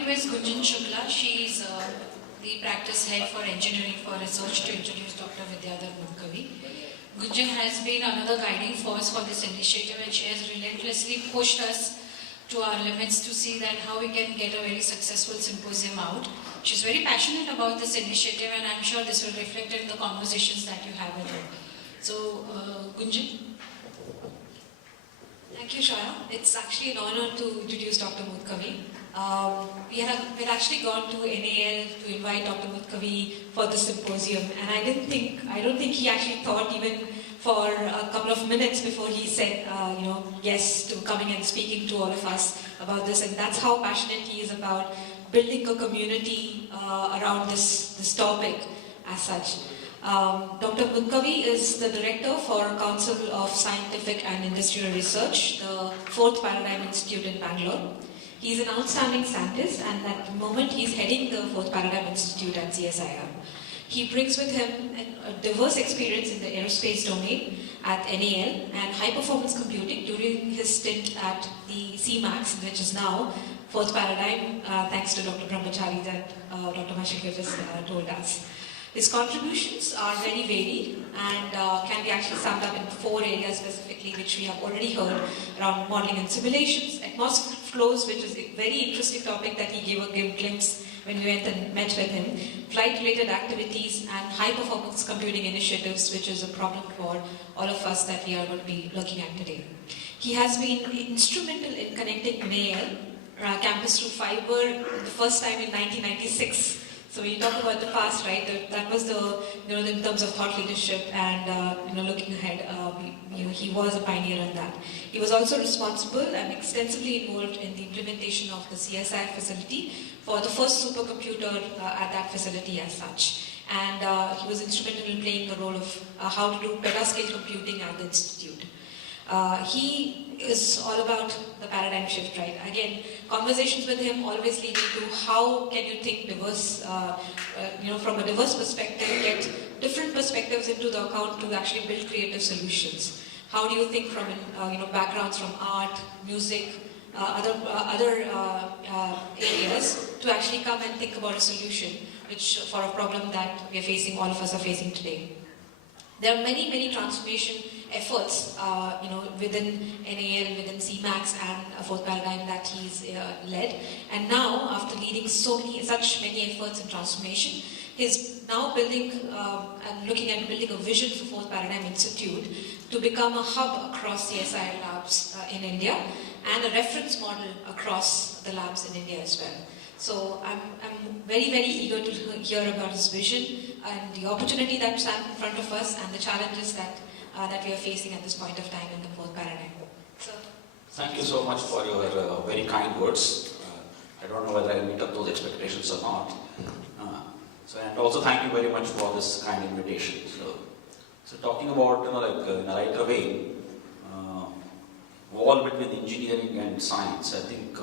request Gunjan Shukla. She is the practice head for engineering for research to introduce Dr. Vidyadhar Mudkavi. Gunjan has been another guiding force for this initiative, and she has relentlessly pushed us to our limits to see that how we can get a very successful symposium out. She's very passionate about this initiative, and I'm sure this will reflect in the conversations that you have with her. So, Gunjan. Thank you, Shara. It's actually an honor to introduce Dr. Mudkavi. We had actually gone to NAL to invite Dr. Mudkavi for the symposium, and I don't think he actually thought even for a couple of minutes before he said, yes to coming and speaking to all of us about this. And that's how passionate he is about building a community around this topic as such. Dr. Mudkavi is the Director for Council of Scientific and Industrial Research, the 4th Paradigm Institute in Bangalore. He's an outstanding scientist, and at the moment he's heading the 4th Paradigm Institute at CSIR. He brings with him a diverse experience in the aerospace domain at NAL and high-performance computing during his stint at the CMAX, which is now 4th Paradigm, thanks to Dr. Brahmachari that Dr. Mashikar just told us. His contributions are very varied and can be actually summed up in 4 areas specifically, which we have already heard around modeling and simulations, atmospheric flows, which is a very interesting topic that he gave a glimpse when we went and met with him, flight-related activities, and high-performance computing initiatives, which is a problem for all of us that we are going to be looking at today. He has been instrumental in connecting NAL campus through fiber the first time in 1996. So when you talk about the past, right, that was in terms of thought leadership and looking ahead, he was a pioneer in that. He was also responsible and extensively involved in the implementation of the CSIR facility for the first supercomputer at that facility as such. And he was instrumental in playing the role of how to do petascale computing at the institute. He is all about the paradigm shift, right? Again, conversations with him always leading to how can you think diverse, from a diverse perspective, get different perspectives into the account to actually build creative solutions. How do you think from backgrounds from art, music, other areas to actually come and think about a solution which for a problem that we are facing, all of us are facing today. There are many transformation efforts, within NAL, within CMAX and 4th Paradigm that he's led. And now, after leading such many efforts in transformation, he's now building and looking at building a vision for 4th Paradigm Institute to become a hub across CSIR labs in India and a reference model across the labs in India as well. So I'm very eager to hear about his vision and the opportunity that's in front of us and the challenges that we are facing at this point of time in the 4th Paradigm. So, thank you so much for your very kind words. I don't know whether I will meet up those expectations or not. And also thank you very much for this kind invitation. So talking about in a lighter way, wall between engineering and science. I think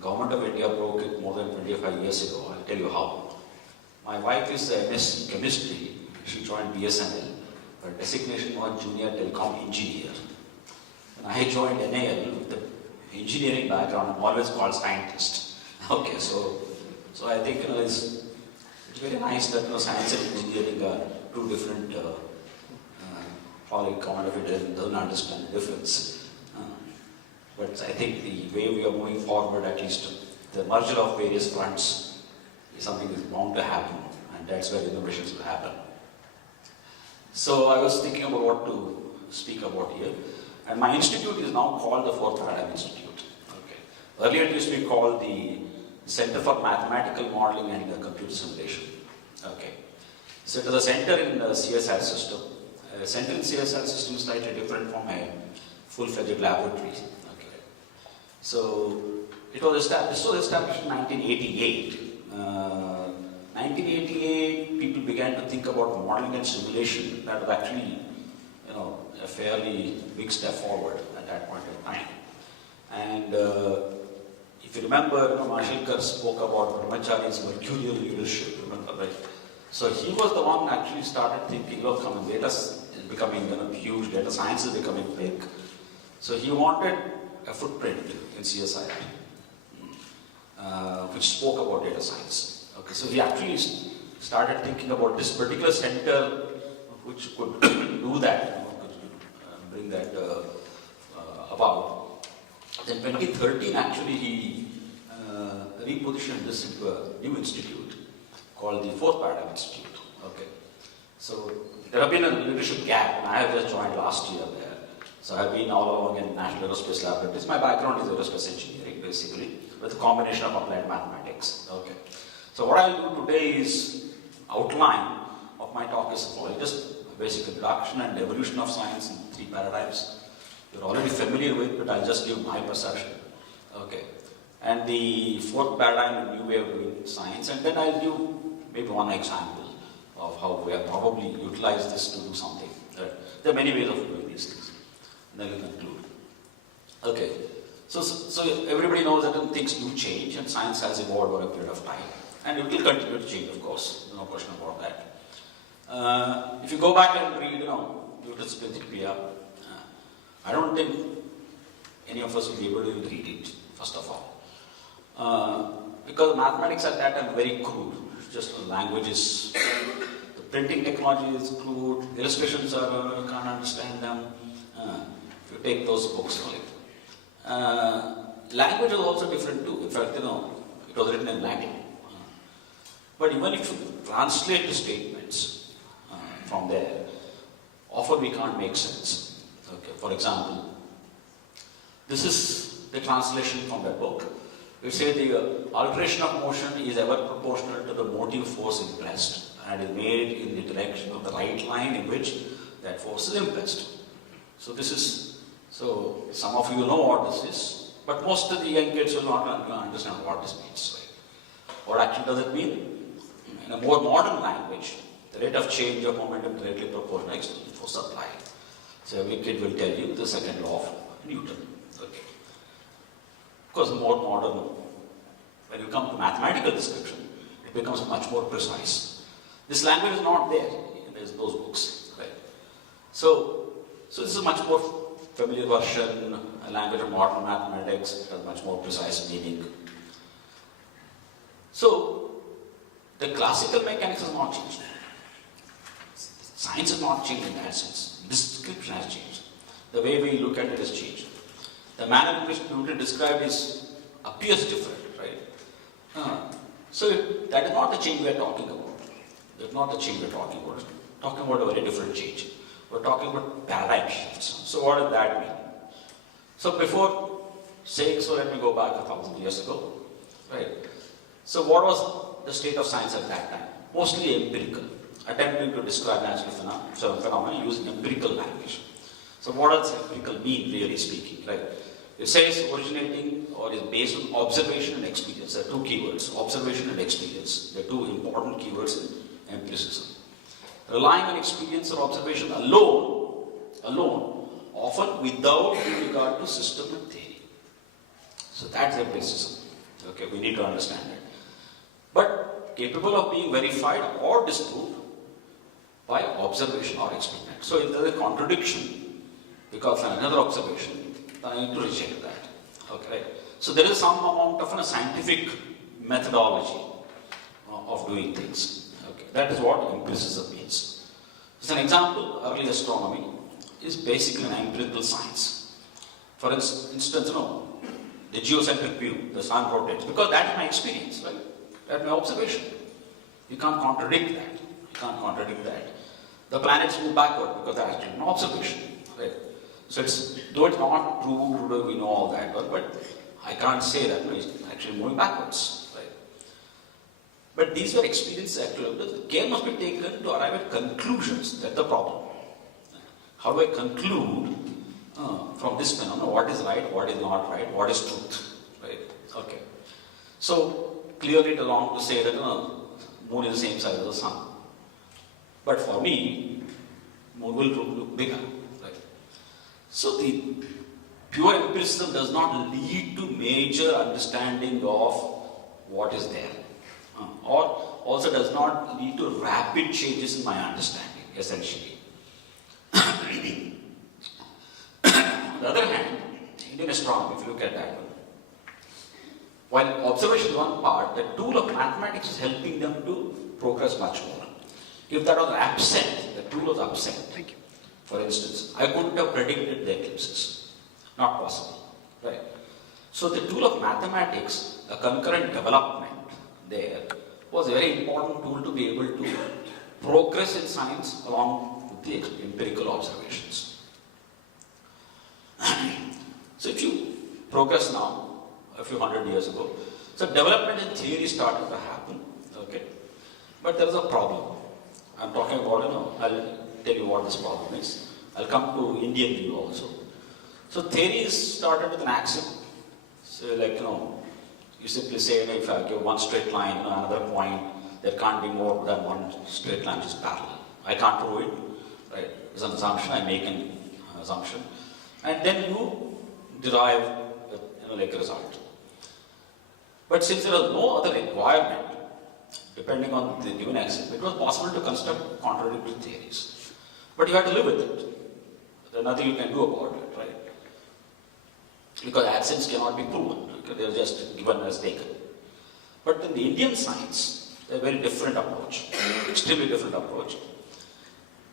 Government of India broke it more than 25 years ago. I'll tell you how. My wife is a MS chemistry. She joined BSNL. Her designation was Junior Telecom Engineer. When I joined NAL with the engineering background, I'm always called scientist. Okay, so I think it's very nice that science and engineering are two different. Probably Government of India doesn't understand the difference. But I think the way we are moving forward, at least the merger of various fronts, is something that is bound to happen, and that's where innovations will happen. So I was thinking about what to speak about here, and my institute is now called the 4th Paradigm Institute. Okay. Earlier it used to be called the Center for Mathematical Modeling and Computer Simulation. Okay. So it is a center in the CSIR system. A center in CSIR system is slightly different from a full-fledged laboratory. So it was established in 1988. 1988, people began to think about modeling and simulation. That was actually, a fairly big step forward at that point in time. And if you remember, Mashikar spoke about Brahmachari's mercurial leadership. Remember, right? So he was the one who actually started thinking, look, data is becoming huge. Data science is becoming big. So he wanted a footprint in CSIR, which which spoke about data science. Okay, so we actually started thinking about this particular center which could do that, could bring that about. Then 2013 actually he repositioned this into a new institute called the Fourth Paradigm Institute. Okay, so there have been a leadership gap, and I have just joined last year there. So I've been all along in National Aerospace Laboratories. My background is aerospace engineering, basically, with a combination of applied mathematics. Okay. So what I'll do today is outline of my talk is following, just a basic introduction and evolution of science in 3 paradigms. You're already familiar with, but I'll just give my perception. Okay. And the 4th paradigm, a new way of doing science, and then I'll give maybe one example of how we have probably utilized this to do something. There are many ways of doing these things. And then we'll conclude. Okay. So everybody knows that things do change, and science has evolved over a period of time. And it will continue to change, of course. There's no question about that. If you go back and read, Newton's Principia, I don't think any of us will be able to read it, first of all. Because mathematics at that time are very crude. Just languages, the printing technology is crude, illustrations are, you can't understand them. If you take those books, language is also different too. In fact, it was written in Latin. But even if you translate the statements from there, often we can't make sense. Okay, for example, this is the translation from that book. We say the alteration of motion is ever proportional to the motive force impressed, and is made in the direction of the right line in which that force is impressed. So some of you know what this is, but most of the young kids will not understand what this means. Right? What actually does it mean? In a more modern language, the rate of change of momentum directly proportional to the force applied. So every kid will tell you the second law of Newton. Okay. Of course, more modern, when you come to mathematical description, it becomes much more precise. This language is not there in those books. Right? So this is a much more familiar version, a language of modern mathematics. It has much more precise meaning. So the classical mechanics has not changed. Science has not changed in that sense. Description has changed. The way we look at it has changed. The manner in which Newton described appears different, right? So that is not the change we are talking about. That's not the change we are talking about. We're talking about a very different change. We're talking about paradigm shifts. So what does that mean? So let me go back 1,000 years ago, right? So what was the state of science at that time? Mostly empirical, attempting to describe natural phenomena using empirical language. So what does empirical mean, really speaking, right? It says originating or is based on observation and experience. There are 2 keywords, observation and experience. There are 2 important keywords in empiricism. Relying on experience or observation alone, often without regard to system and theory. So that's empiricism. Okay, we need to understand it. But capable of being verified or disproved by observation or experiment. So if there is a contradiction because of another observation, then I need to reject that. Okay. So there is some amount of a scientific methodology of doing things. Okay. That is what empiricism means. As an example, early astronomy is basically an empirical science. For instance, the geocentric view, the sun rotates, because that's my experience, right? That's my observation. You can't contradict that. The planets move backward because that's actually an observation, right? So though it's not true, we know all that, but I can't say that it's actually moving backwards, right? But these were experiences actually. The care must be taken to arrive at conclusions. That's the problem. How do I conclude from this phenomenon what is right, what is not right, what is truth, right? Okay. So clearly it along to say that moon is the same size as the sun. But for me, moon will look bigger, right? So the pure empiricism does not lead to major understanding of what is there, or also does not lead to rapid changes in my understanding, essentially. On the other hand, Indian astronomy, if you look at that While observation is one part, the tool of mathematics is helping them to progress much more. If that was absent, the tool was absent. Thank you. For instance, I couldn't have predicted the eclipses. Not possible. Right? So the tool of mathematics, a concurrent development there, was a very important tool to be able to progress in science along with the empirical observations. So if you progress now, a few hundred years ago, so development in theory started to happen, okay? But there is a problem. I'm talking about, I'll tell you what this problem is. I'll come to Indian view also. So theory started with an axiom. So like, you simply say, if I give one straight line, another point, there can't be more than one straight line which is parallel. I can't prove it, right? It's an assumption, I make an assumption. And then you derive, like a result. But since there was no other requirement, depending on the given axiom, it was possible to construct contradictory theories. But you had to live with it. There's nothing you can do about it, right? Because axioms cannot be proven, because they're just given as taken. But in the Indian science, a very different approach, extremely different approach.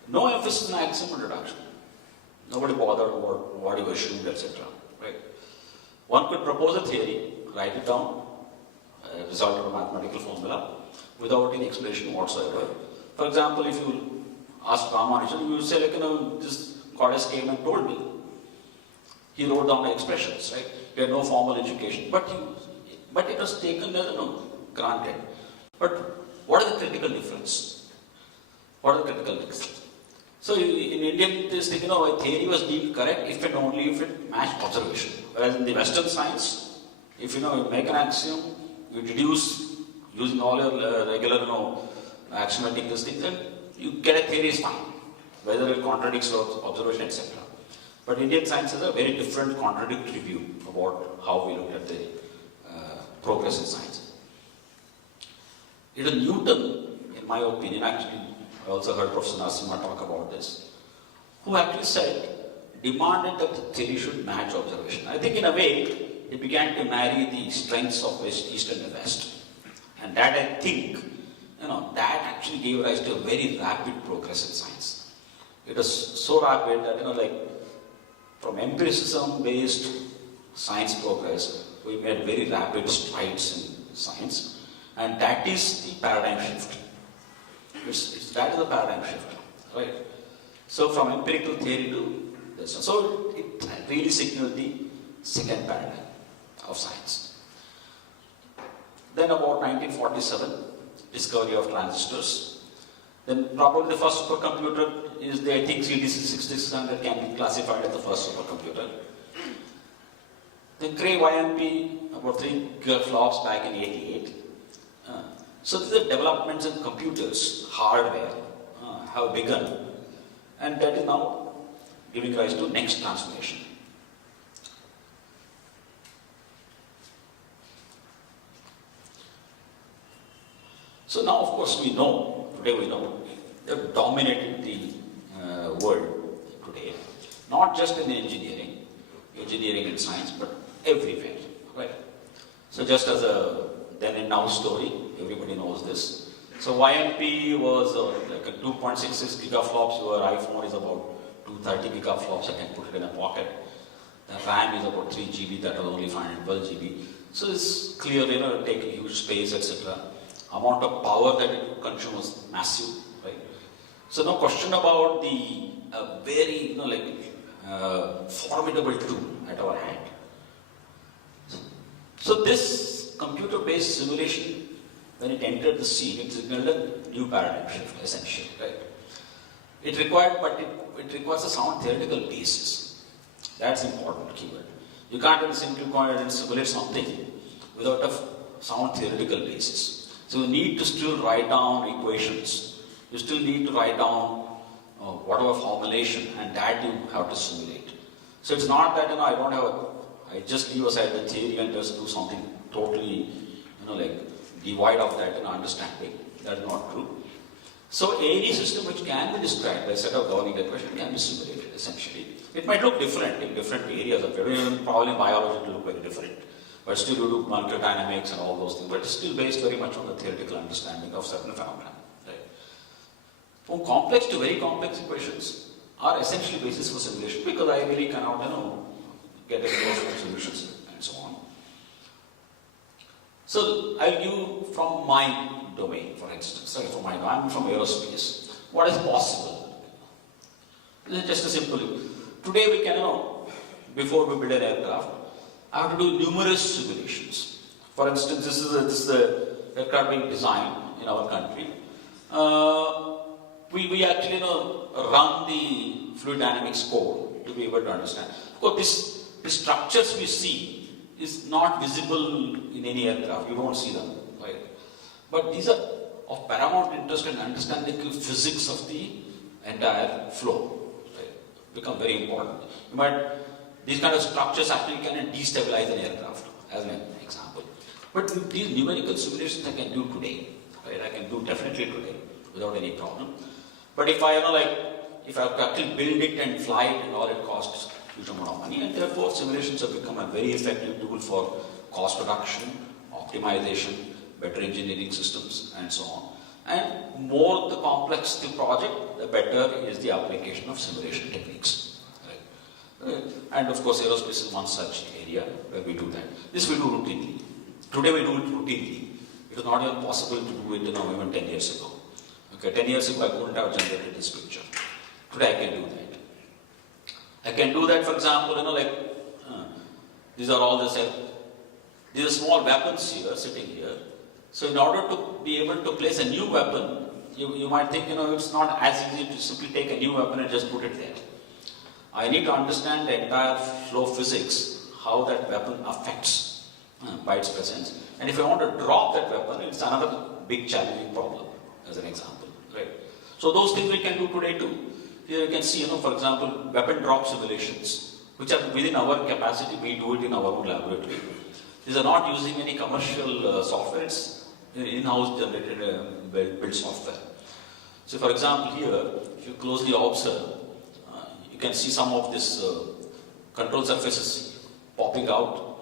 No emphasis on axiom or deduction. Nobody bothered about what you assumed, etc. Right? One could propose a theory, write it down, result of a mathematical formula, without any explanation whatsoever. For example, if you ask Ramanujan, you will say, this goddess came and told me. He wrote down the expressions, right? He had no formal education, but it was taken as granted. But what is the critical difference? What is the critical difference? So in Indian, this thing, a theory was deemed correct if and only if it matched observation. Whereas in the Western science, if you make an axiom, you deduce using all your regular, axiomatic this thing, then you get a theory is fine, whether it contradicts observation, etc. But Indian science has a very different contradictory view about how we look at the progress in science. It is Newton, in my opinion, actually, I also heard Professor Narasimha talk about this, who actually said, demanded that the theory should match observation. I think in a way, he began to marry the strengths of East and the West. And that, I think, that actually gave rise to a very rapid progress in science. It was so rapid that, from empiricism-based science progress, we made very rapid strides in science. And that is the paradigm shift. That is the paradigm shift, right? So from empirical theory to this. So it really signaled the second paradigm of science. Then about 1947, discovery of transistors. Then probably the first supercomputer is I think CDC 6600 can be classified as the first supercomputer. Then Cray YMP, about 3 gigaflops back in 88. So these are developments in computers, hardware, have begun. And that is now giving rise to next transformation. So now, of course, today we know, they have dominated the world today, not just in engineering and science, but everywhere, right? So just as a then and now story, everybody knows this. So YMP was like a 2.66 gigaflops, your iPhone is about 230 gigaflops, I can put it in a pocket. The RAM is about 3 GB, that was only 512 GB. So it's clear, taking huge space, etc. Amount of power that it would consume was massive, right? So no question about the very, formidable tool at our hand. So this computer-based simulation, when it entered the scene, it signaled a new paradigm shift, essentially, right? It requires a sound theoretical basis. That's important keyword. You can't simply go ahead and simulate something without a sound theoretical basis. So you need to still write down equations. You still need to write down whatever formulation, and that you have to simulate. So it's not that I just leave aside the theory and just do something totally, devoid of that understanding. That is not true. So any system which can be described by a set of governing equations can be simulated, essentially. It might look different in different areas of it. Probably in biology it will look very different. But still you do molecular dynamics and all those things, but it's still based very much on the theoretical understanding of certain phenomena. Right? From complex to very complex equations are essentially basis for simulation because I really cannot, get a closed solutions and so on. So I'll give from my domain, for instance. I'm from aerospace. What is possible? This is just a simple. Today we can, before we build an aircraft, I have to do numerous simulations. For instance, this is the aircraft being designed in our country. We actually run the fluid dynamics code to be able to understand. Because the structures we see is not visible in any aircraft. You don't see them, right? But these are of paramount interest in understanding the physics of the entire flow. Right? Become very important. These kind of structures actually can destabilize an aircraft, as an example. But these numerical simulations I can do today. Right? I can do definitely today without any problem. But if I if I have to actually build it and fly it and all, it costs a huge amount of money, and therefore simulations have become a very effective tool for cost reduction, optimization, better engineering systems, and so on. And more the complex the project, the better is the application of simulation techniques. Right? And of course, aerospace is one such area where we do that. This we do routinely. Today we do it routinely. It was not even possible to do it even 10 years ago. Okay, 10 years ago I couldn't have generated this picture. Today I can do that. I can do that, for example, these are all these are small weapons here, sitting here. So in order to be able to place a new weapon, you might think, it's not as easy to simply take a new weapon and just put it there. I need to understand the entire flow physics, how that weapon affects by its presence. And if I want to drop that weapon, it's another big challenging problem, as an example. Right? So those things we can do today too. Here you can see, for example, weapon drop simulations, which are within our capacity. We do it in our own laboratory. These are not using any commercial software. It's in-house generated built software. So for example here, if you closely observe, you can see some of this control surfaces popping out.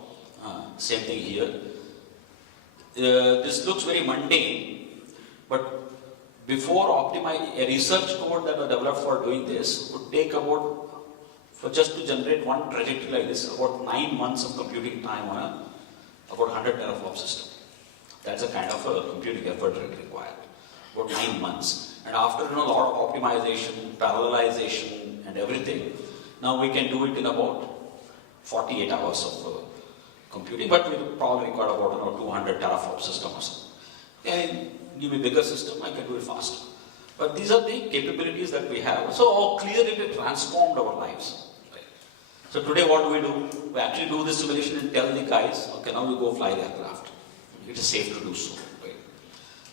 Same thing here. This looks very mundane, but before a research code that was developed for doing this would take for just to generate one trajectory like this, about 9 months of computing time on about 100 teraflop system. That's a kind of a computing effort required, about 9 months. And after a lot of optimization, parallelization and everything, now we can do it in about 48 hours of computing, but we probably require about 200 teraflop system or something. And give me a bigger system, I can do it faster. But these are the capabilities that we have. So clearly it transformed our lives. Right? So today what do? We actually do this simulation and tell the guys, okay, now we go fly the aircraft. It is safe to do so. Right?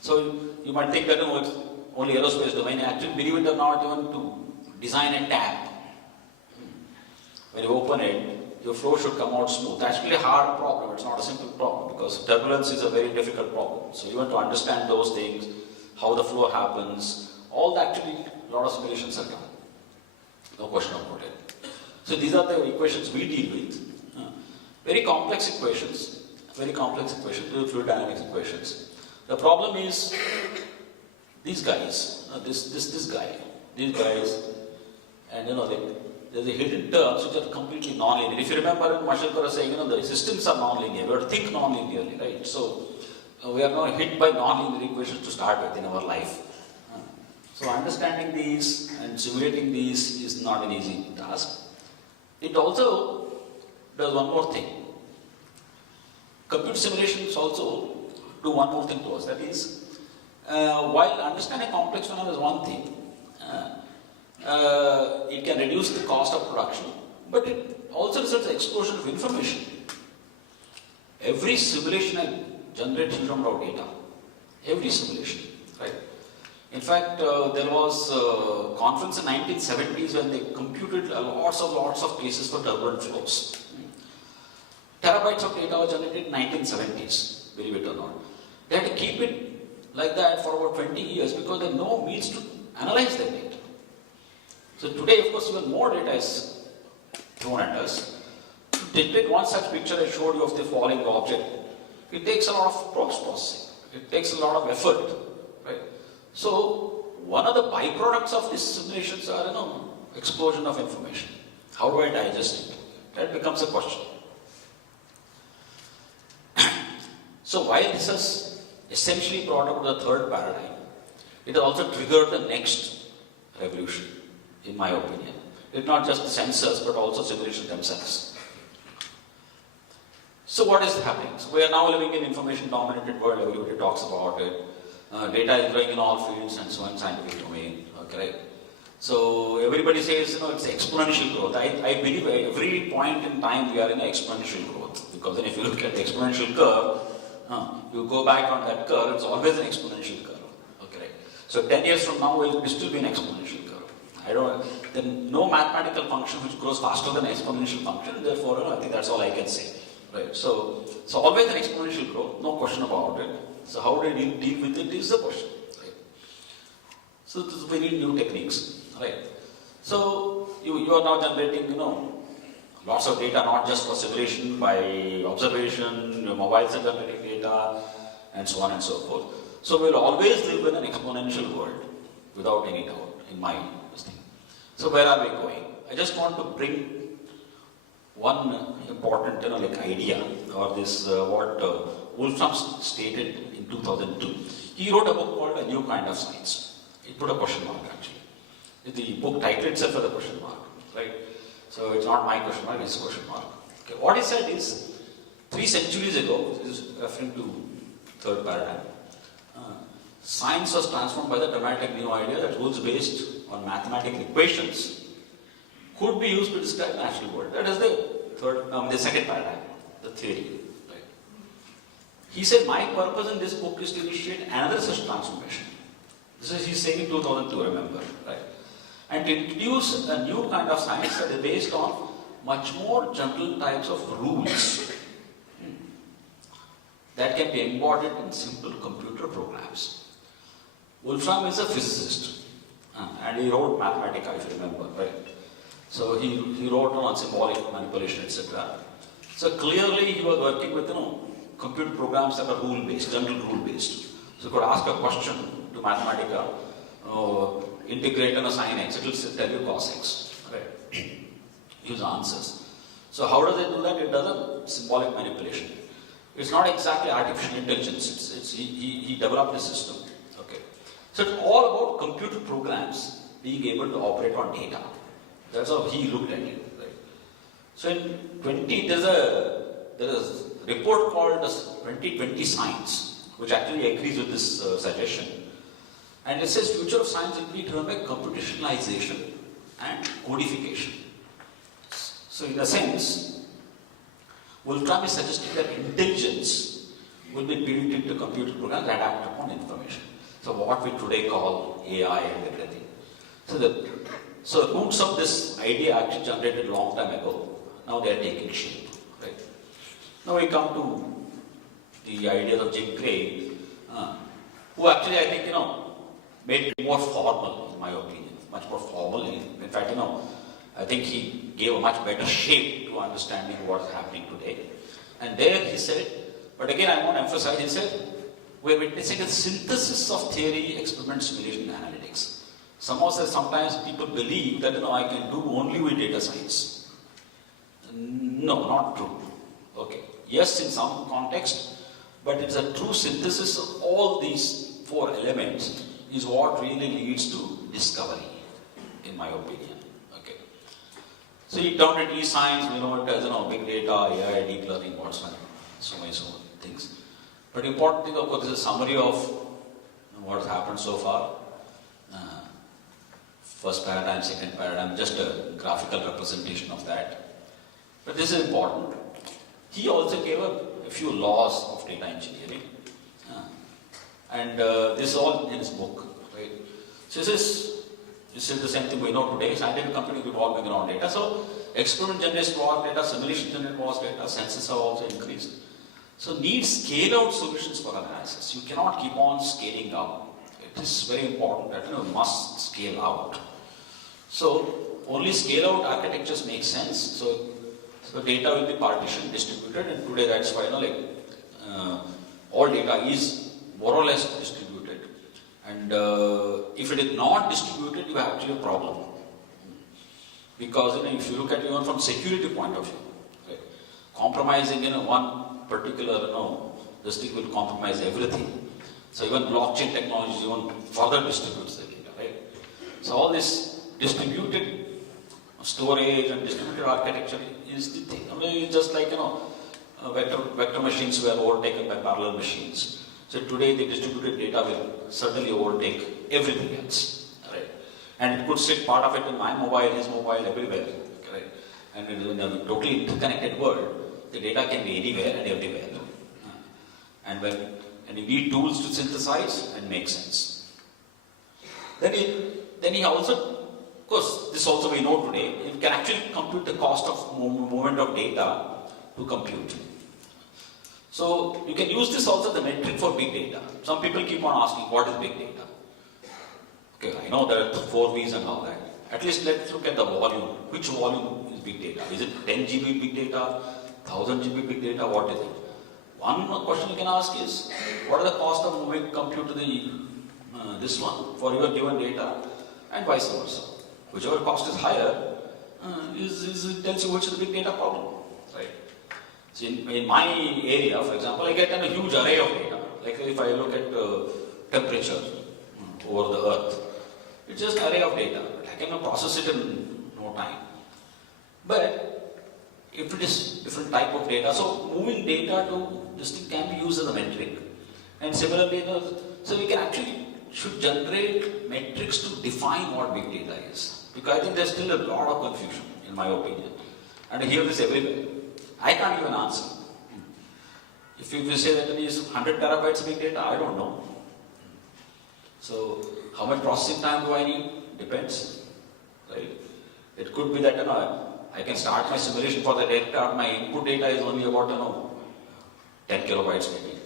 So you might think that it's only aerospace domain. Actually, believe it or not, even to design a tap, when you open it, your flow should come out smooth. That's actually a hard problem. It's not a simple problem because turbulence is a very difficult problem. So you want to understand those things, how the flow happens, all that actually a lot of simulations are done. No question about it. So these are the equations we deal with. Very complex equations, fluid dynamics equations. The problem is these guys, these guys, and there's a hidden terms which are completely non-linear. If you remember, Mashalkar was saying, the systems are non-linear. We have to think non-linearly, right? So we are now hit by non-linear equations to start with in our life. So understanding these and simulating these is not an easy task. It also does one more thing. Computer simulations also do one more thing to us. That is, while understanding complex phenomena is one thing, it can reduce the cost of production, but it also results in explosion of information. Every simulation generates huge amount of data. Every simulation, right? In fact, there was a conference in 1970s when they computed lots of cases for turbulent flows. Terabytes of data were generated in 1970s, believe it or not. They had to keep it like that for about 20 years because there are no means to analyze that data. So today, of course, even more data is thrown at us. To take one such picture I showed you of the falling object, it takes a lot of processing. It takes a lot of effort, right? So one of the byproducts of these simulations are, explosion of information. How do I digest it? That becomes a question. So while this has essentially brought up the third paradigm, it has also triggered the next revolution, in my opinion. It's not just the sensors, but also simulations themselves. So what is happening? So we are now living in information-dominated world. Everybody talks about it. Data is growing in all fields and so on, scientific domain. Okay. So everybody says, it's exponential growth. I believe every point in time we are in exponential growth. Because then if you look at the exponential curve, you go back on that curve, it's always an exponential curve. Okay. So 10 years from now, will still be an exponential curve. Then no mathematical function which grows faster than exponential function, therefore, I think that's all I can say. Right. So always an exponential growth, no question about it. So how do you deal with it is the question. Right. So we need new techniques. Right. So you are now generating, lots of data, not just for simulation, by observation, your mobiles are generating data, and so on and so forth. So we'll always live in an exponential world, without any doubt, in my thing. So where are we going? I just want to bring one important idea, or this what Wolfram stated in 2002. He wrote a book called A New Kind of Science. He put a question mark actually. The book title itself has a question mark, right? So it's not my question mark, it's a question mark. Okay. What he said is, 3 centuries ago, this is referring to third paradigm, science was transformed by the dramatic new idea that rules based on mathematical equations could be used to describe the natural world. That is the second paradigm, the theory. Right? He said, my purpose in this book is to initiate another such transformation. This is he's saying in 2002, remember, right? And to introduce a new kind of science that is based on much more general types of rules that can be embodied in simple computer programs. Wolfram is a physicist, and he wrote Mathematica, if you remember, right? So he wrote on symbolic manipulation, etc. So clearly he was working with computer programs that are rule-based, general rule-based. So you could ask a question to Mathematica, integrate a sin x, it will tell you cos x. Right? Use answers. So how does it do that? It does a symbolic manipulation. It's not exactly artificial intelligence. He developed a system. Okay. So it's all about computer programs being able to operate on data. That's how he looked at it. Right? So in there's a report called the 2020 Science, which actually agrees with this suggestion. And it says future of science will be driven by computationalization and codification. So in a sense, Wolfram is suggesting that intelligence will be built into computer programs that act upon information. So what we today call AI and everything. So the roots of this idea actually generated a long time ago. Now they are taking shape. Right? Now we come to the ideas of Jim Craig, who actually I think made it more formal, in my opinion, much more formal. In fact, I think he gave a much better shape to understanding what's happening today. And there he said, but again I want to emphasize, he said, we're witnessing a synthesis of theory, experiment, simulation, and analytics. Sometimes people believe that I can do only with data science. No, not true. Okay. Yes, in some context, but it's a true synthesis of all these 4 elements is what really leads to discovery, in my opinion. Okay. So you termed it e-science, we know it as big data, AI, deep learning, so many things. But important thing, of course, is a summary of what has happened so far. First paradigm, second paradigm, just a graphical representation of that. But this is important. He also gave a few laws of data engineering. And this is all in his book. Right? So this is the same thing we know today. Scientific computing revolving around data. So experiment generates raw data, simulation generates raw data, sensors have also increased. So need scale out solutions for analysis. You cannot keep on scaling up. It is very important that you must scale out. So only scale out architectures make sense. So So data will be partitioned, distributed, and today that's why all data is more or less distributed. And if it is not distributed, you have actually a problem. Because if you look at even from security point of view, right, compromising one particular this thing will compromise everything. So even blockchain technology even further distributes the data, right? So all this distributed storage and distributed architecture is the thing. It's just like vector machines were overtaken by parallel machines. So today the distributed data will certainly overtake everything else, right? And it could sit part of it in my mobile, his mobile, everywhere, right? And in a totally interconnected world, the data can be anywhere and everywhere. And you need tools to synthesize and make sense. Then he also, of course, this also we know today, it can actually compute the cost of movement of data to compute. So you can use this also the metric for big data. Some people keep on asking, what is big data? Okay, I know there are 4 V's and all that. At least let's look at the volume. Which volume is big data? Is it 10 GB big data, 1000 GB big data, what is it? One question you can ask is, what is the cost of moving compute to this one for your given data, and vice versa. Whichever cost is higher, it tells you which is the big data problem, right? So in my area, for example, I get a huge array of data. Like if I look at temperature over the earth, it's just an array of data. I can process it in no time. But if it is different type of data, so moving data to this thing can be used as a metric. And similarly, so we can actually should generate metrics to define what big data is. Because I think there's still a lot of confusion, in my opinion. And I hear this everywhere. I can't even answer. If you say that it is 100 terabytes big data, I don't know. So how much processing time do I need? Depends. Right? It could be that I can start my simulation for the data, my input data is only about 10 kilobytes maybe.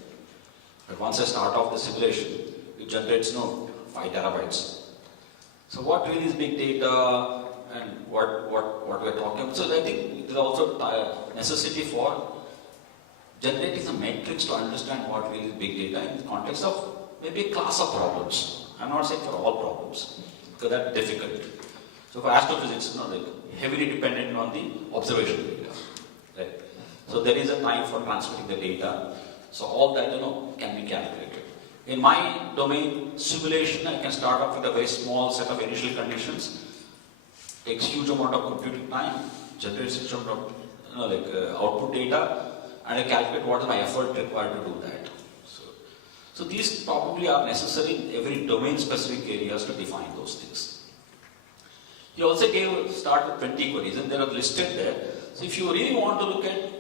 But once I start off the simulation, it generates 5 terabytes. So what really is big data and what we're talking about? So I think there's also a necessity for generating some metrics to understand what really is big data in the context of maybe a class of problems. I'm not saying for all problems, because that's difficult. So for astrophysics, heavily dependent on the observation data. Right? So there is a time for transmitting the data. So all that can be calculated. In my domain, simulation, I can start off with a very small set of initial conditions. Takes huge amount of computing time, generates huge amount of output data, and I calculate what is my effort required to do that. So these probably are necessary in every domain-specific areas to define those things. He also start with 20 queries, and they are listed there. So if you really want to look at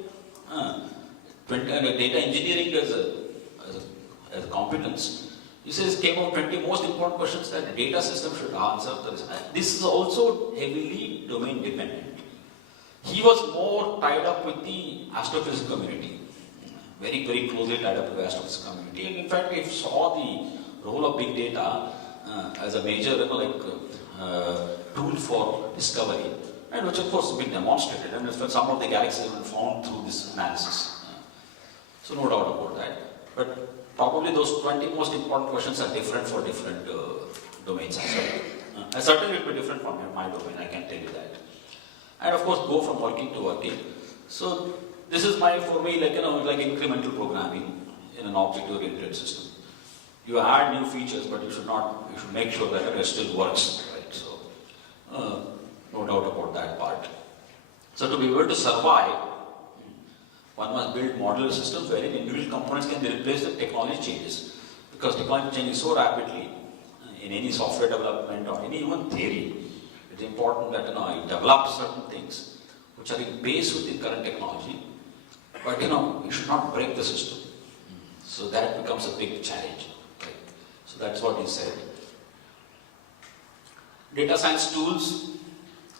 data engineering as a competence, he says came out 20 most important questions that a data system should answer. This is also heavily domain dependent. He was more tied up with the astrophysics community, very, very closely tied up with the astrophysics community. And in fact, he saw the role of big data as a major tool for discovery, and which of course has been demonstrated. And some of the galaxies have been found through this analysis. So no doubt about that. But probably those 20 most important questions are different for different domains as well. Certainly it will be different from my domain, I can tell you that. And of course go from working to working. So this is for me like incremental programming in an object-oriented system. You add new features, but you should make sure that it still works, right? So no doubt about that part. So to be able to survive, one must build modular systems wherein individual components can be replaced if technology changes. Because technology changes so rapidly in any software development or any even theory, it's important that you develop certain things which are in pace with the current technology, but you should not break the system. So that becomes a big challenge. Right? So that's what he said. Data science tools,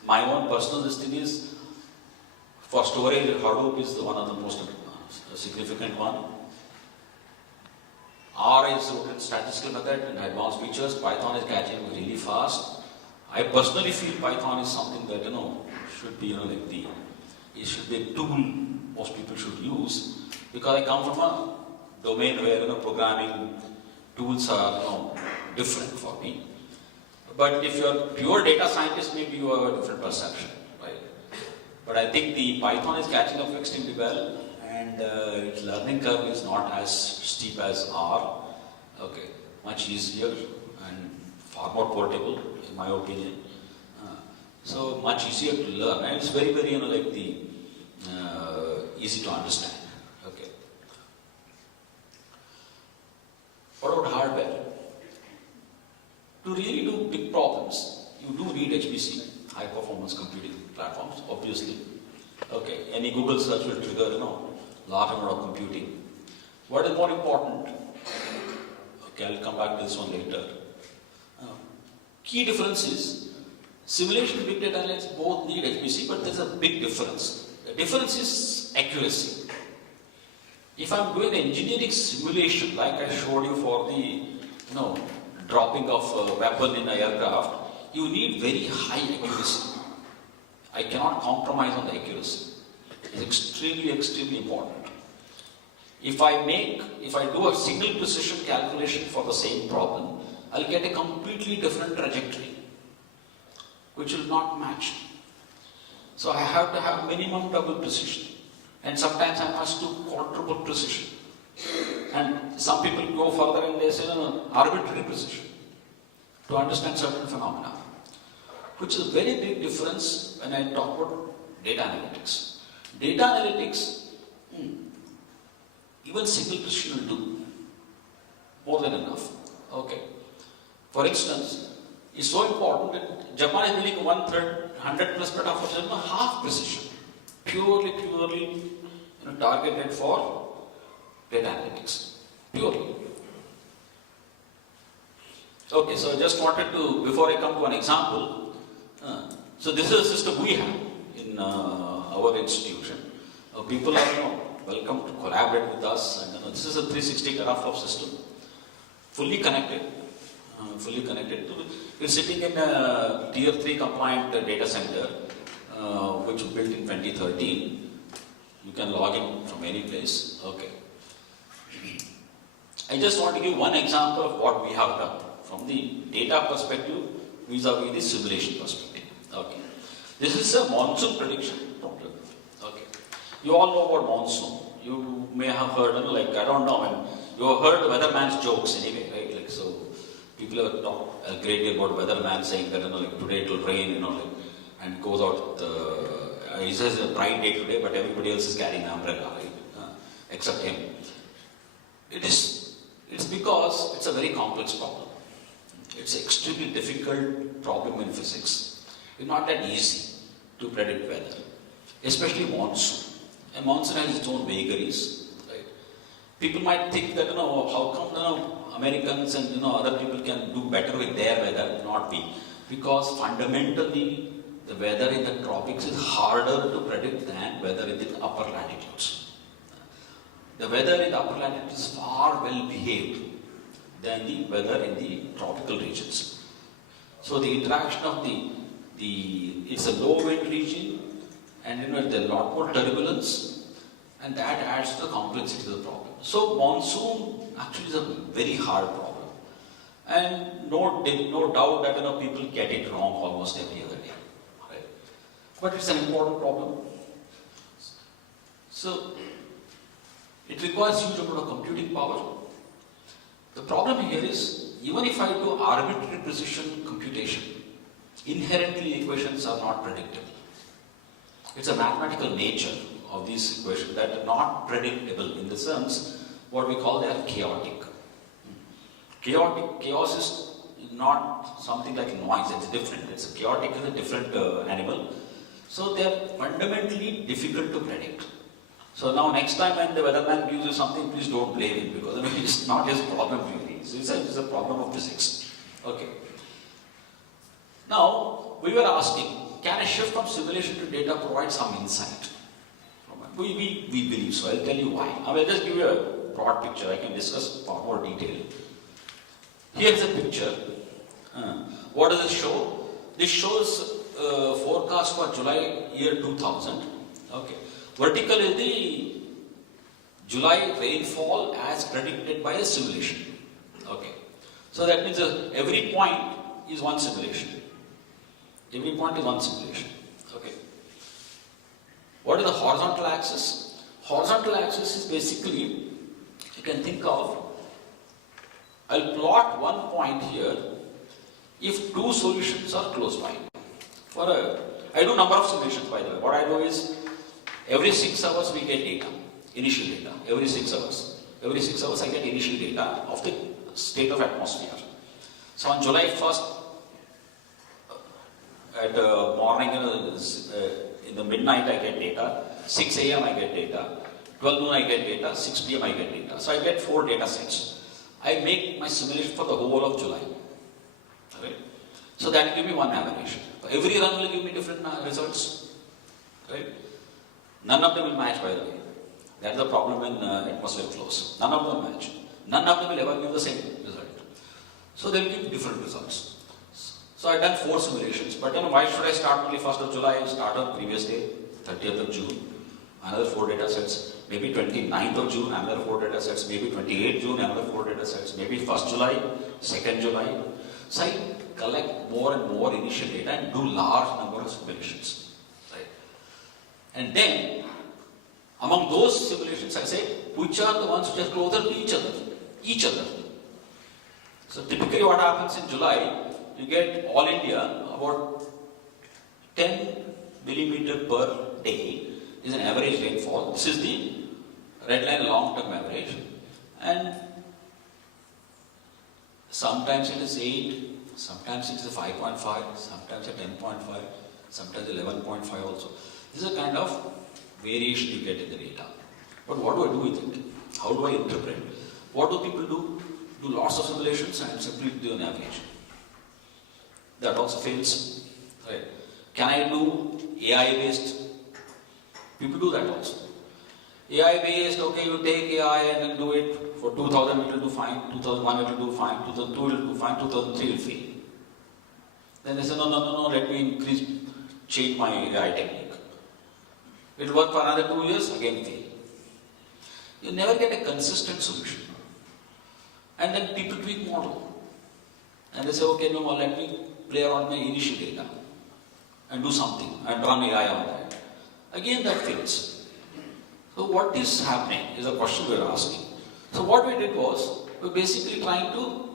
my own personal thing is, for storage, Hadoop is one of the most significant one. R is statistical method and advanced features. Python is catching really fast. I personally feel Python is something that should be It should be a tool most people should use, because I come from a domain where programming tools are different for me. But if you're a pure data scientist, maybe you have a different perception, right? But I think the Python is catching up extremely well, and its learning curve is not as steep as R. Okay, much easier and far more portable, in my opinion. So much easier to learn, and it's very, very easy to understand. Okay. What about hardware? To really do big problems, you do need HPC, high performance computing platforms, obviously. Okay, any Google search will trigger, large amount of computing. What is more important? Okay, I'll come back to this one later. Key difference is, simulation and big data analytics both need HPC, but there's a big difference. The difference is accuracy. If I'm doing engineering simulation, like I showed you for the, dropping of a weapon in an aircraft, you need very high accuracy. I cannot compromise on the accuracy. It's extremely, extremely important. If I do a single precision calculation for the same problem, I'll get a completely different trajectory, which will not match. So I have to have minimum double precision. And sometimes I must do quadruple precision. And some people go further and they say, arbitrary precision to understand certain phenomena, which is a very big difference when I talk about data analytics. Data analytics, even single precision will do more than enough. Okay. For instance, it's so important that Japan is building 100 plus petaflops, half precision, purely targeted for data analytics, purely. Okay, so I just wanted to, before I come to an example, so this is a system we have in our institution. People are welcome to collaborate with us, and this is a 360 teraflop system, fully connected. We're sitting in a tier 3 compliant data center, which was built in 2013. You can log in from any place. Okay. I just want to give one example of what we have done from the data perspective vis-a-vis the simulation perspective. Okay. This is a monsoon prediction problem. Okay. You all know about monsoon. You may have heard, I don't know, you have heard the weatherman's jokes anyway, right? So people have talked a great deal about weatherman saying that, today it will rain, and goes out. He says it's a bright day today, but everybody else is carrying an umbrella, right? Except him. It's because it's a very complex problem. It's an extremely difficult problem in physics. It's not that easy to predict weather, especially monsoon. And monsoon has its own vagaries, right? People might think that, how come, Americans and, other people can do better with their weather, not we. Because fundamentally, the weather in the tropics is harder to predict than weather in the upper latitudes. The weather in the upper latitudes is far well behaved than the weather in the tropical regions. So the interaction of it's a low wind region, and there's a lot more turbulence, and that adds to the complexity of the problem. So monsoon actually is a very hard problem, and no doubt that people get it wrong almost every other day, right? But it's an important problem. So it requires huge amount of computing power. The problem here is, even if I do arbitrary precision computation, inherently equations are not predictable. It's a mathematical nature of these equations that are not predictable in the sense what we call they are chaotic. Chaos is not something like noise, it's different. It's chaotic is a different animal. So they are fundamentally difficult to predict. So now next time when the weatherman gives you something, please don't blame him, because it's not his problem really. It's a problem of physics. Okay. Now, we were asking, can a shift from simulation to data provide some insight? We believe so. I'll tell you why. I will just give you a broad picture. I can discuss far more detail. Here's a picture. What does it show? This shows forecast for July year 2000 Okay. Vertical is the July rainfall as predicted by a simulation. Okay. So that means every point is one simulation. Every point is one simulation. Okay. What is the horizontal axis? Horizontal axis is basically, you can think of, I'll plot one point here if two solutions are close by. I do number of simulations, by the way. What I do is every 6 hours we get data, initial data. Every 6 hours. Every 6 hours I get initial data of the state of atmosphere. So on July 1st, at morning, in the midnight I get data, 6 a.m. I get data, 12 noon I get data, 6 p.m. I get data. So I get 4 data sets. I make my simulation for the whole of July. Right? So that will give me one aberration. Every run will give me different results. Right? None of them will match, by the way. That's the problem in atmospheric flows. None of them match. None of them will ever give the same result. So they will give different results. So I've done 4 simulations, but why should I start only 1st of July? I start on previous day, 30th of June, another 4 data sets, maybe 29th of June, another 4 data sets, maybe 28th June, another 4 data sets, maybe 1st July, 2nd July. So I collect more and more initial data and do large number of simulations. Right? And then, among those simulations, I say, which are the ones which are closer to each other. So typically what happens in July, you get all India about 10 millimeter per day is an average rainfall. This is the red line long-term average. And sometimes it is 8, sometimes it is 5.5, sometimes a 10.5, sometimes 11.5 also. This is a kind of variation you get in the data. But what do I do with it? How do I interpret? What do people do? Do lots of simulations and simply do an average. That also fails. Right? Can I do AI based? People do that also. AI based, okay, you take AI and then do it for 2000 it will do fine, 2001 it will do fine, 2002 it will do fine, 2003 it will fail. Then they say, no, let me change my AI technique. It will work for another 2 years, again fail. You never get a consistent solution. And then people tweak model. And they say, okay, no, let me play around my initial data and do something and run AI on that. Again, that fails. So what is happening is a question we are asking. So what we did was, we're basically trying to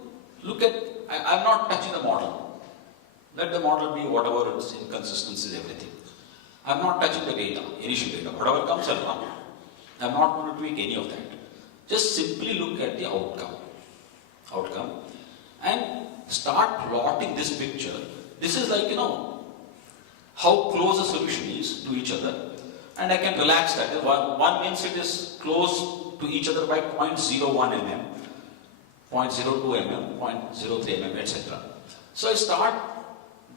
look at, I'm not touching the model. Let the model be whatever its inconsistencies, everything. I'm not touching the data, initial data. Whatever comes, I'll run. I'm not going to tweak any of that. Just simply look at the outcome. And start plotting this picture. This is like, how close the solution is to each other. And I can relax that. One means it is close to each other by 0.01 mm, 0.02 mm, 0.03 mm, etc. So I start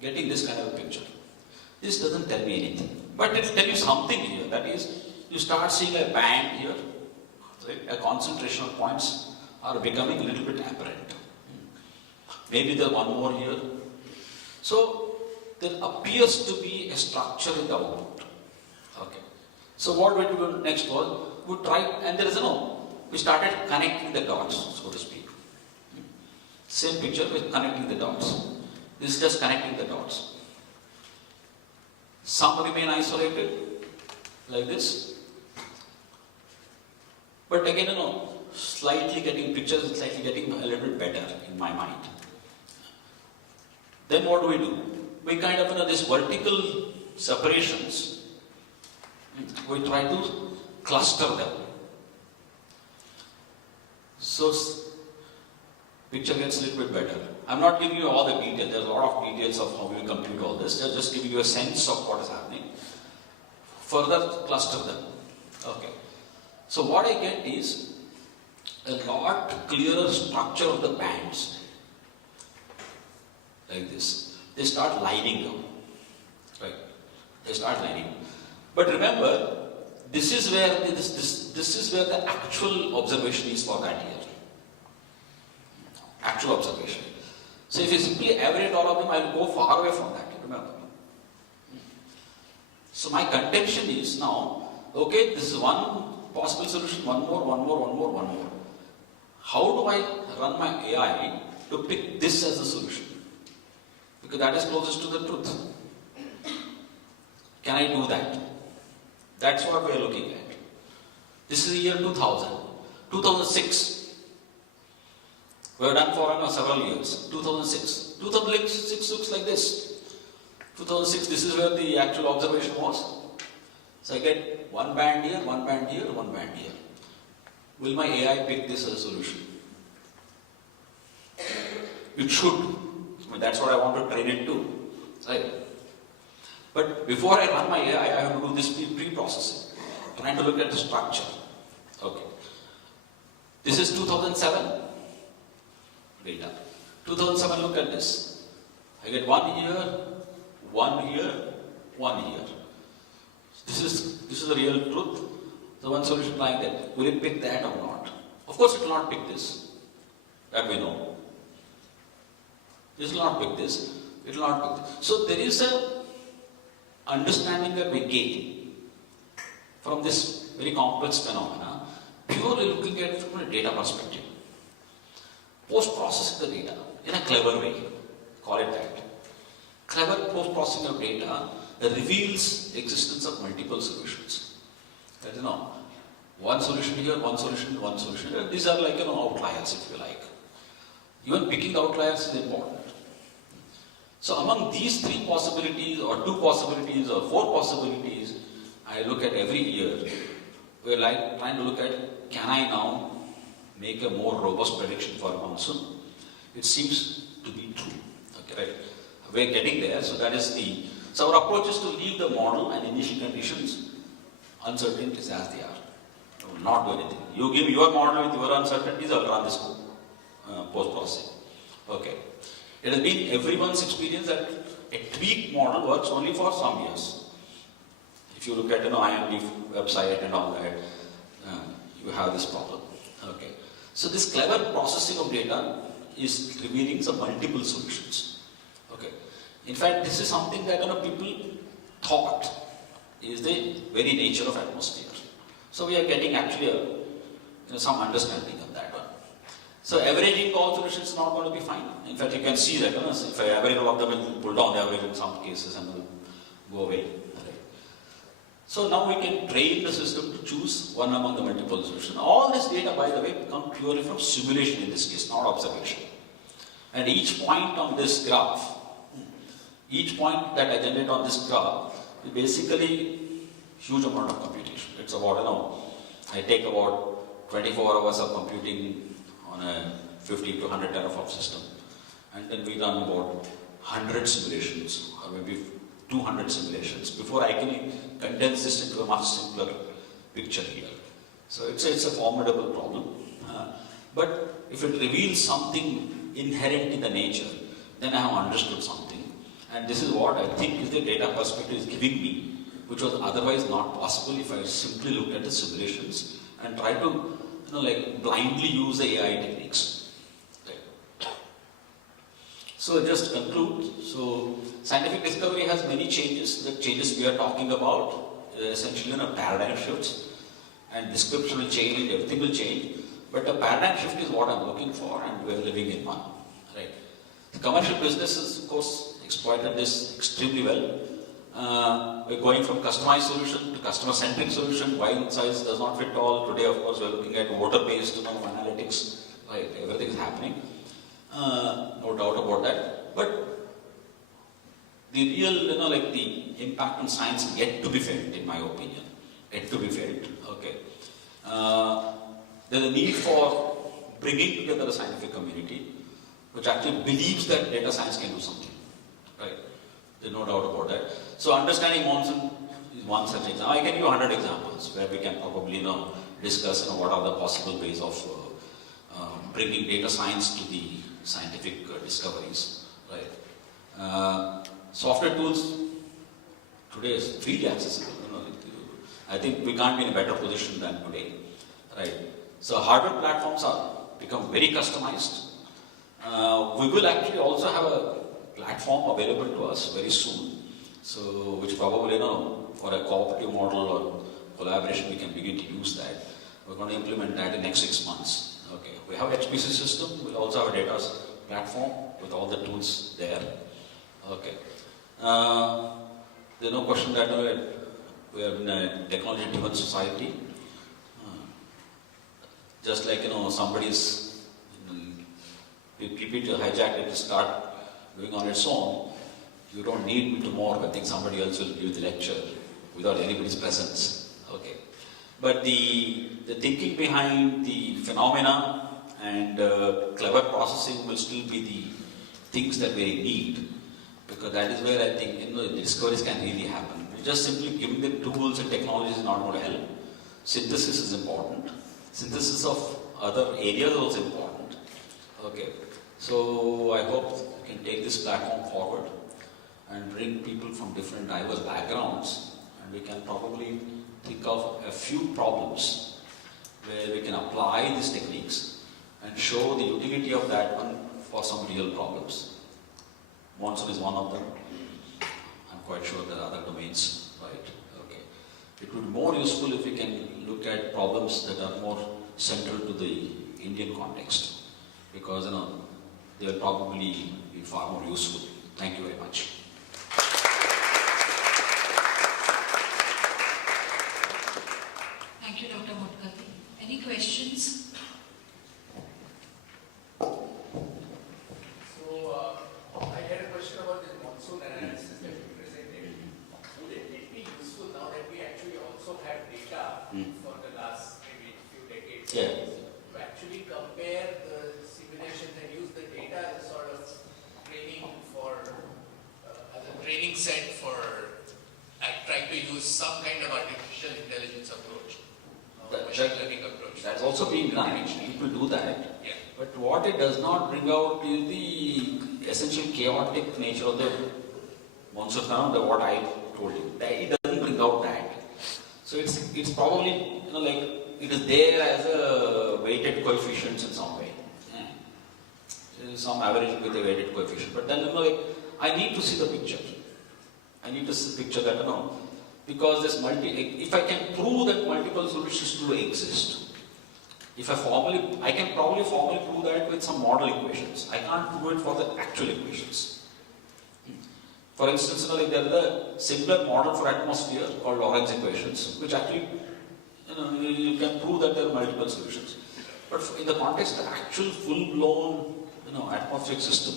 getting this kind of a picture. This doesn't tell me anything. But it will tell you something here. That is, you start seeing a band here. Right? A concentration of points are becoming a little bit apparent. Maybe there's one more here. So there appears to be a structure in the output. Okay. So what we do next was, we tried, and there is we started connecting the dots, so to speak. Same picture with connecting the dots. This is just connecting the dots. Some remain isolated, like this. But again, slightly getting pictures, slightly getting a little bit better in my mind. Then what do? We kind of, these vertical separations, we try to cluster them. So, picture gets a little bit better. I'm not giving you all the details. There's a lot of details of how we compute all this. They're just giving you a sense of what is happening. Further cluster them. Okay. So what I get is a lot clearer structure of the bands. Like this. They start lining up. Right? They start lining up. But remember, this is where the actual observation is for that year. Actual observation. So if you simply average all of them, I will go far away from that. Remember. So my contention is now, okay, this is one possible solution, one more. How do I run my AI to pick this as a solution? Because that is closest to the truth. Can I do that? That's what we are looking at. This is the year 2000. 2006. We have done for several years. 2006. 2006 looks like this. 2006, this is where the actual observation was. So I get one band here, one band here, one band here. Will my AI pick this as a solution? It should. I mean, that's what I want to train it to. Right? But before I run my AI, I have to do this pre-processing. Trying to look at the structure. Okay. This is 2007 data. 2007, look at this. I get one here, one here, one here. This is the real truth. The one solution like that. Will it pick that or not? Of course it will not pick this. That we know. This will not pick this. It will not pick this. So there is a understanding that we gain from this very complex phenomena, purely looking at it from a data perspective. Post-processing the data in a clever way. Call it that. Clever post-processing of data reveals existence of multiple solutions. That one solution here, one solution, one solution. These are like outliers, if you like. Even picking outliers is important. So among these three possibilities, or two possibilities, or four possibilities, I look at every year. We're trying to look at, can I now make a more robust prediction for monsoon? It seems to be true. Okay, right? We're getting there. So that is so our approach is to leave the model and initial conditions uncertainties as they are. I will not do anything. You give your model with your uncertainties, I will run this post-processing. Okay. It has been everyone's experience that a tweaked model works only for some years. If you look at IMD website and all that, you have this problem. Okay. So this clever processing of data is revealing some multiple solutions. Okay. In fact, this is something that people thought is the very nature of atmosphere. So we are getting actually some understanding of that one. So averaging all solutions is not going to be fine. In fact, you can see that if I average all of them, it will pull down the average in some cases and will go away. Right. So now we can train the system to choose one among the multiple solutions. All this data, by the way, comes purely from simulation in this case, not observation. And each point on this graph, each point that I generate on this graph is basically huge amount of computation. It's about, I take about 24 hours of computing on a 50 to 100 teraflop system. And then we run about 100 simulations, or maybe 200 simulations, before I can condense this into a much simpler picture here. So it's a formidable problem. But if it reveals something inherent in the nature, then I have understood something. And this is what I think is the data perspective is giving me, which was otherwise not possible if I simply looked at the simulations and try to, blindly use the AI techniques. Right. So just to conclude, so scientific discovery has many changes. The changes we are talking about essentially paradigm shifts, and description will change, everything will change. But a paradigm shift is what I'm looking for, and we're living in one. Right. The commercial businesses, of course, exploited this extremely well. We're going from customized solution to customer-centric solution. One size does not fit all. Today, of course, we're looking at water-based analytics. Right, everything is happening. No doubt about that. But the real, the impact on science is yet to be felt, in my opinion. Yet to be felt. Okay. There's a need for bringing together a scientific community which actually believes that data science can do something. Right? There's no doubt about that. So understanding monsoon is one such example. I can give you 100 examples where we can probably discuss what are the possible ways of bringing data science to the scientific discoveries. Right? Software tools today is freely accessible. I think we can't be in a better position than today. Right? So hardware platforms are become very customized. We will actually also have a platform available to us very soon, so which probably for a cooperative model or collaboration, we can begin to use that. We're going to implement that in the next 6 months. Okay. We have HPC system. We'll also have a data platform with all the tools there. Okay. There's no question that we are in a technology-driven society. Just like, somebody's people hijacked it to start doing on its own. You don't need me tomorrow. I think somebody else will give the lecture without anybody's presence. Okay. But the thinking behind the phenomena and clever processing will still be the things that we need, because that is where I think the discoveries can really happen. Just simply giving them tools and technologies is not going to help. Synthesis is important. Synthesis of other areas is also important. Okay. So I hope we can take this platform forward and bring people from different diverse backgrounds, and we can probably think of a few problems where we can apply these techniques and show the utility of that one for some real problems. Monsoon is one of them. I'm quite sure there are other domains, right? Okay. It would be more useful if we can look at problems that are more central to the Indian context, because they will probably be far more useful. Thank you very much. Thank you, Dr. Mudkavi. Any questions? I had a question about this monsoon analysis that you presented. Would it be useful now that we actually also have data for the last maybe few decades to actually compare the simulations and use the data as a sort of training as a training set for trying to use some kind of artificial intelligence approach, machine learning approach? That's also being done. People do that. Yeah. But what it does not bring out is the essential chaotic nature of the monsoon phenomenon, what I told you. It doesn't bring out that. So it's probably, like it is there as a weighted coefficient in some way. Some average with a weighted coefficient. But then, I need to see the picture. I need to see the picture that, because this if I can prove that multiple solutions do exist, I can probably formally prove that with some model equations. I can't prove it for the actual equations. For instance, there is a simpler model for atmosphere called Lorentz equations, which actually, you can prove that there are multiple solutions. But in the context of the actual full-blown, atmospheric system,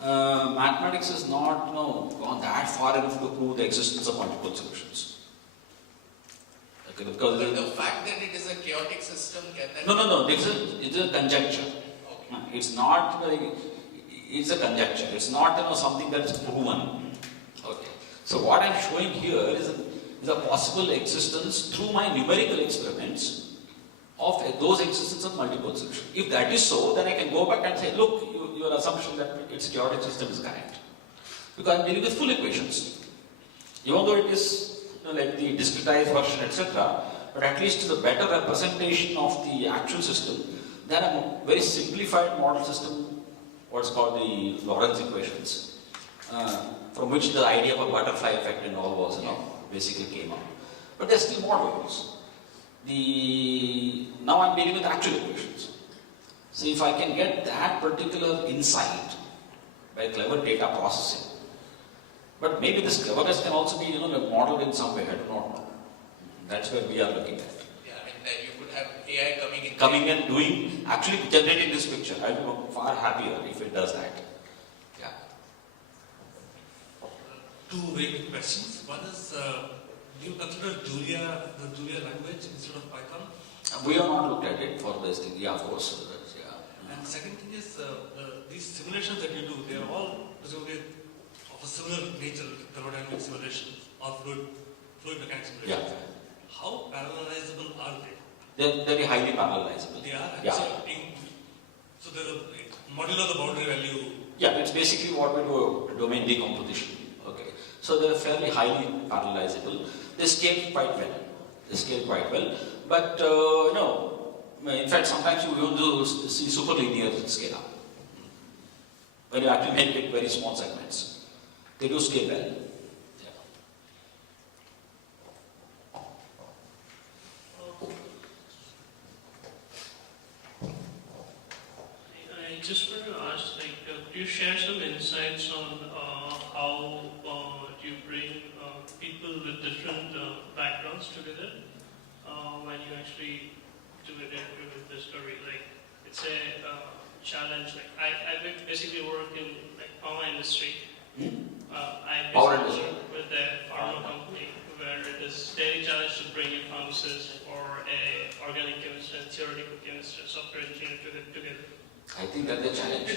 mathematics has not, gone that far enough to prove the existence of multiple solutions. Okay, because but the fact that it is a chaotic system, can that... No. It's a conjecture. Okay. It's not, it's a conjecture. It's not, something that's proven. Okay. So what I'm showing here is a possible existence through my numerical experiments of those existence of multiple solutions. If that is so, then I can go back and say, look, your assumption that its chaotic system is correct. Because I'm dealing with full equations. Even though it is like the discretized version, etc., but at least it's a better representation of the actual system than a very simplified model system, what's called the Lorentz equations, from which the idea of a butterfly effect and all was, basically came up. But they're still models. Now I'm dealing with actual equations. So if I can get that particular insight by clever data processing, but maybe this cleverness can also be, modeled in some way. I do not know. That's where we are looking at. Yeah, that you could have AI coming in, actually generating this picture. I'll be far happier if it does that. Yeah. Two very quick questions. One is, do you consider Julia the Julia language instead of Python? We have not looked at it for this thing. Yeah, of course. Yeah. And second thing is, these simulations that you do, they are all presumably of a similar nature, thermodynamic simulation or fluid mechanics simulation. Yeah. How parallelizable are they? They're very highly parallelizable. They are. Yeah. So there's a modular the boundary value. Yeah, it's basically what we do, domain decomposition. Okay. So they're fairly highly parallelizable. They scale quite well. But in fact, sometimes you even do see superlinear scale up. When you actually make it very small segments. They do scale well. Yeah. just want to ask, could you share some insights on how do you bring people with different backgrounds together when you actually do it into discovery? Like, it's a challenge. Like, I basically work in pharma industry. I Power basically industry. work with a pharma company where it is daily challenge to bring a pharmacist or a organic chemist and theoretical chemist and software engineer together. I think that's a challenge.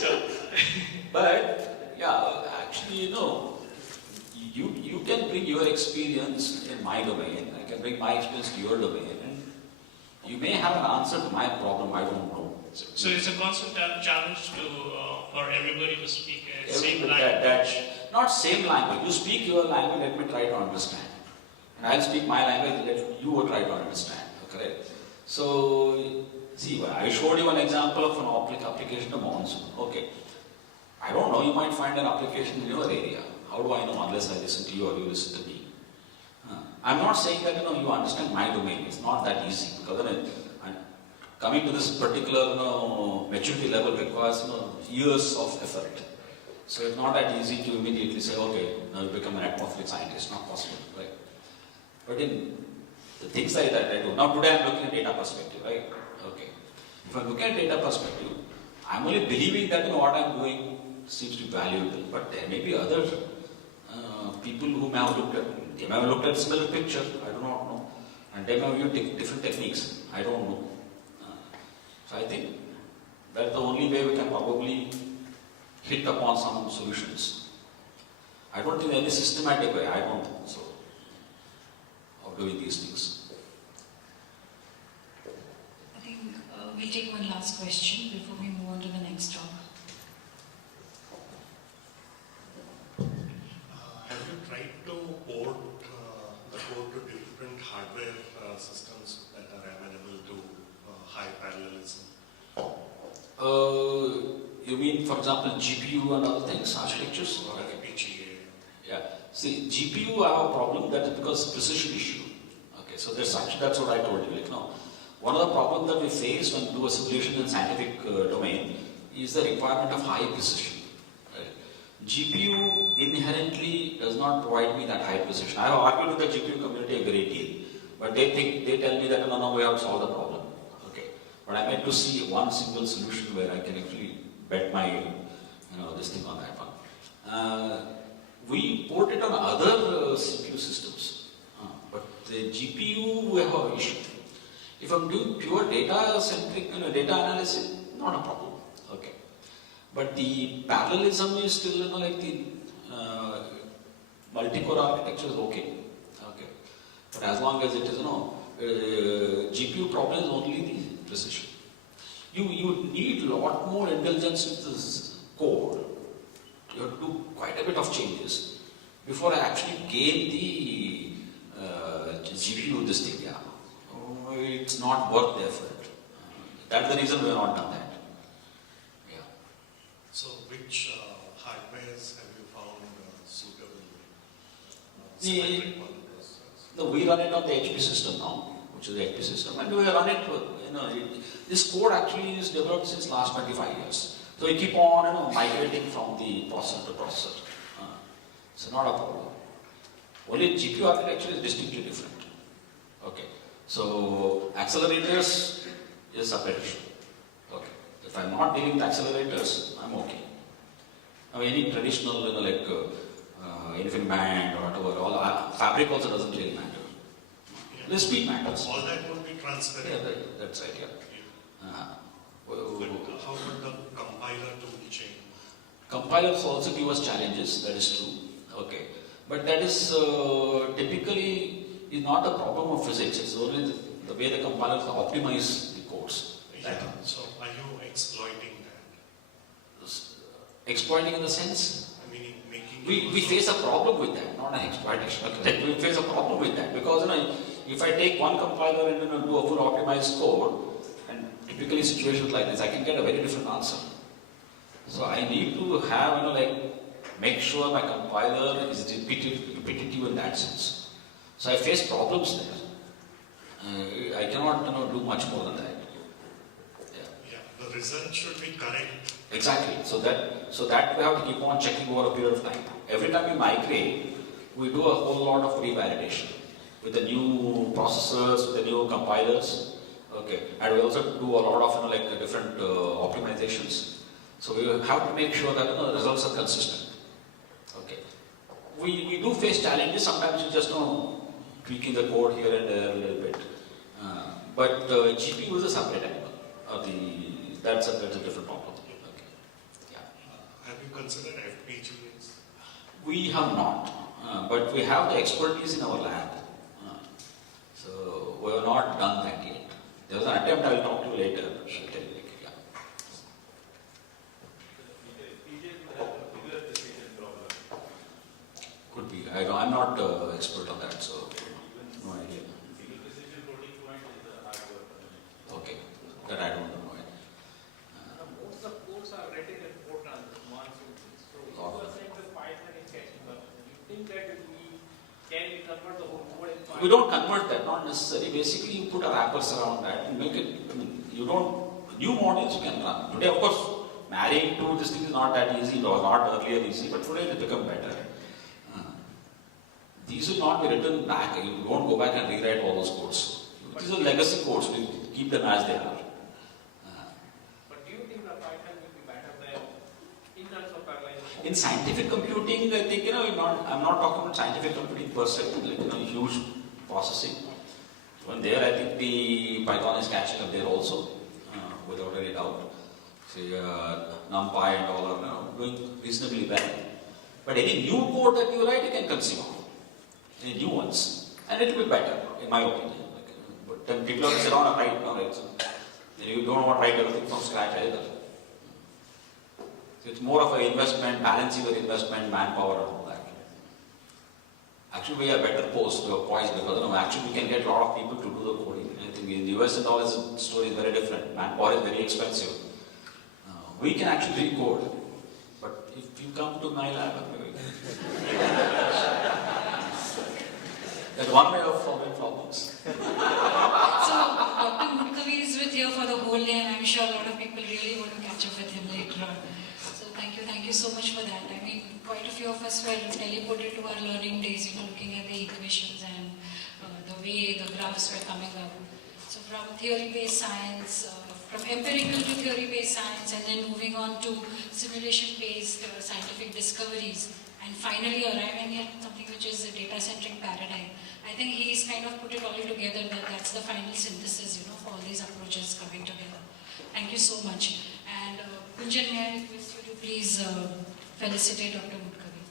So, But yeah, actually, you can bring your experience in my domain. I can bring my experience to your domain, and you may have an answer to my problem. I don't know. so it's a constant challenge to for everybody to speak a same That- language. not same language. You speak your language. Let me try to understand. And I'll speak my language. Let you try to understand. Correct. So see, I showed you an example of an application of monsoon. Okay. I don't know. You might find an application in your area. How do I know unless I listen to you or you listen to me? I'm not saying that you understand my domain. It's not that easy because coming to this particular maturity level requires years of effort. So it's not that easy to immediately say, okay, now you become an atmospheric scientist. Not possible, right? But in the things like that I do. Now today I'm looking at data perspective, right? Okay. If I'm looking at data perspective, I'm only believing that what I'm doing seems to be valuable. But there may be other people who may have looked at similar picture. I do not know, and they may have used different techniques. I don't know. So I think that's the only way we can probably hit upon some solutions. I don't think any systematic way. I don't think so of doing these things. I think we'll take one last question before we move on to the next talk. Have you tried to port the code to different hardware systems that are amenable to high parallelism? You mean, for example, GPU and other things, architectures? Or FPGA? Yeah. See, GPU, I have a problem that is because of precision issue. Okay, so that's what I told you. One of the problems that we face when we do a simulation in scientific domain is the requirement of high precision. GPU inherently does not provide me that high precision. I have argued with the GPU community a great deal, but they tell me that no, we have to solve the problem. Okay, but I meant to see one single solution where I can actually bet my, this thing on that one. We port it on other CPU systems, but the GPU we have an issue. If I'm doing pure data-centric, data analysis, not a problem. Okay. But the parallelism is still, the multi-core architecture is okay. Okay. But as long as it is, GPU problem is only the precision. You need a lot more intelligence in this code. You have to do quite a bit of changes before I actually gain the GPU this thing. Yeah. It's not worth the effort. That's the reason we have not done that. So which hardwares have you found suitable? The- Symmetric processors? No, we run it on the HP system now, which is the HP system, and we run it. This code actually is developed since last 25 years. So we keep on, migrating from the processor to processor. It's not a problem. Only GPU architecture is distinctly different. Okay. So accelerators is separate issue. Okay. If I'm not dealing with accelerators, I'm okay. Now any traditional, InfiniBand or whatever, all fabric also doesn't really matter. The speed matters. All that would be transparent. Yeah, that's right. Yeah. But how would the compiler tool change? Compilers also give us challenges. That is true. Okay, but that is typically is not a problem of physics. It's only the way the compilers optimize the codes. Yeah. So are you exploiting that? Exploiting in the sense? I mean, making We face a problem with that, not an exploitation. Okay. We face a problem with that because if I take one compiler and do a full optimized code, and typically situations like this, I can get a very different answer. So I need to have make sure my compiler is repetitive in that sense. So I face problems there. I cannot do much more than that. Yeah, the the result should be correct. Exactly. So that we have to keep on checking over a period of time. Every time we migrate, we do a whole lot of revalidation with the new processors, with the new compilers. Okay, and we also do a lot of different optimizations. So we have to make sure that the results are consistent. Okay, we do face challenges. Sometimes you just tweaking the code here and there a little bit. But GPU is a separate animal. That's a different problem. Okay. Yeah. Have you considered FPGAs? We have not, but we have the expertise in our lab. So we have not done that yet. There was an attempt. I will talk to you later. I'll tell you later. Yeah. Could be. I'm not expert on that, so no idea. Okay, that I don't know. Most of codes are written in Fortran, monsoon. So you are saying the Python is catching up. You think that can we convert the whole code in Python? We don't convert that, not necessarily. Basically, you put a wrappers around that and make it. You don't. New modules you can run. Today, of course, marrying to this thing is not that easy. It was not earlier easy, but today it has become better. These will not be written back. You don't go back and rewrite all those codes. These are legacy codes. We keep them as they are. But do you think the Python will be better than in terms of parallelization? In scientific computing, I think I'm not talking about scientific computing per se, huge processing. Even there, I think the Python is catching up there also, without any doubt. Say NumPy and all are doing reasonably well. But any new code that you write, you can consume. Any new ones, and it will be better, in my opinion. But then people are sit down and write, right? So then you don't want to write everything from scratch either. So it's more of an investment, balancing your investment, manpower, and all that. Actually, we are better poised because actually we can get a lot of people to do the coding. I think in the US and all, the story is very different. Manpower is very expensive. We can actually recode, but if you come to my lab, that's one way of solving problems. So, Dr. Mudkavi is with here for the whole day, and I'm sure a lot of people really want to catch up with him later on. So, thank you so much for that. I mean, quite a few of us were teleported to our learning days, looking at the equations and the way the graphs were coming up. So, from theory-based science, from empirical to theory-based science, and then moving on to simulation-based scientific discoveries, and finally arriving at something which is a data-centric paradigm. I think he's kind of put it all together that's the final synthesis, of all these approaches coming together. Thank you so much. And Gunjan, may I request you to please felicitate Dr. Mudkavi.